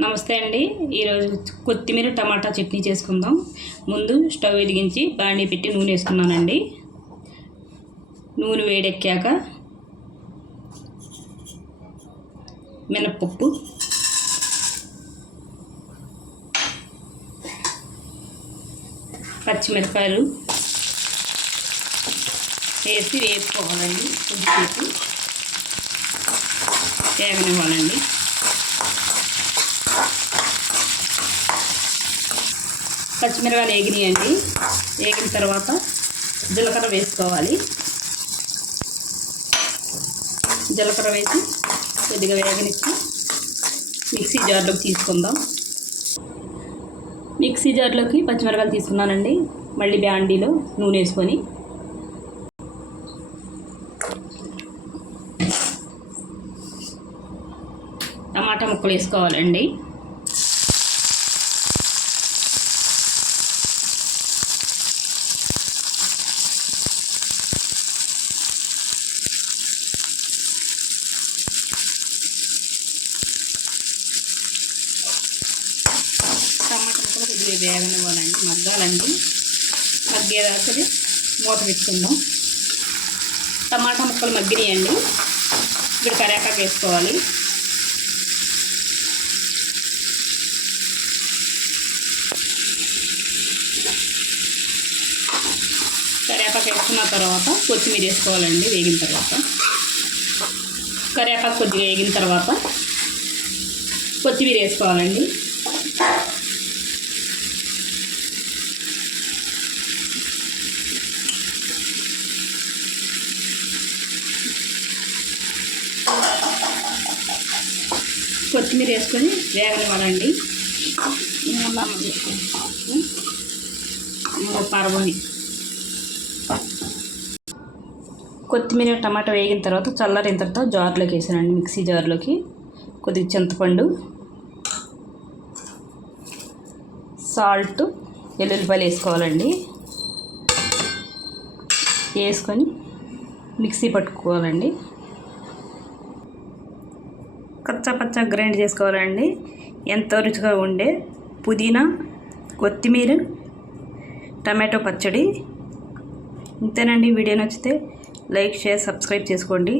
నమస్తే అండి. ఈరోజు కొత్తిమీర టమాటా చట్నీ చేసుకుందాం. ముందు స్టవ్ వెలిగించి బాండీ పెట్టి నూనె వేసుకున్నానండి. నూనె వేడెక్కాక మినప్పప్పు, పచ్చిమిరపకాయలు వేసి వేసుకోవాలండి. కొద్దిసేపు వేగనివ్వాలండి. పచ్చిమిరపకాయలు వేగినాయండి. వేగిన తర్వాత జీలకర్ర వేసుకోవాలి. జీలకర్ర వేసి కొద్దిగా వేగనిచ్చి మిక్సీ జార్లోకి తీసుకుందాం. మిక్సీ జార్లోకి పచ్చిమిరపకాయలు తీసుకున్నానండి. మళ్ళీ బాండీలో నూనె వేసుకొని టమాటా ముక్కలు వేసుకోవాలండి. టమాటా ముక్కలు కొద్దిగా వేగనివ్వాలండి, మగ్గాలండి. మగ్గేదాకా మూత పెట్టుకుందాం. టమాటా ముక్కలు మగ్గినాయండి. ఇప్పుడు కరివేపాకు వేసుకోవాలి. కరివేపాకు వేసుకున్న తర్వాత కొత్తిమీర వేసుకోవాలండి. వేగిన తర్వాత కరివేపాకు కొద్దిగా వేగిన తర్వాత కొత్తిమీర వేసుకోవాలండి. కొత్తిమీర వేసుకొని వేగనివ్వాలండి. పరవని కొత్తిమీర టమాటా వేగిన తర్వాత చల్లారిన తర్వాత జార్లోకి వేసానండి. మిక్సీ జార్లోకి కొద్దిగా చింతపండు, సాల్ట్, వెల్లుల్లిపాయలు వేసుకోవాలండి. వేసుకొని మిక్సీ పట్టుకోవాలండి. కచ్చా పచ్చా గ్రైండ్ చేసుకోవాలండి. ఎంతో రుచిగా ఉండే పుదీనా, కొత్తిమీర, టమాటో పచ్చడి. ఇంతేనండి. వీడియో నచ్చితే లైక్, షేర్, సబ్స్క్రైబ్ చేసుకోండి.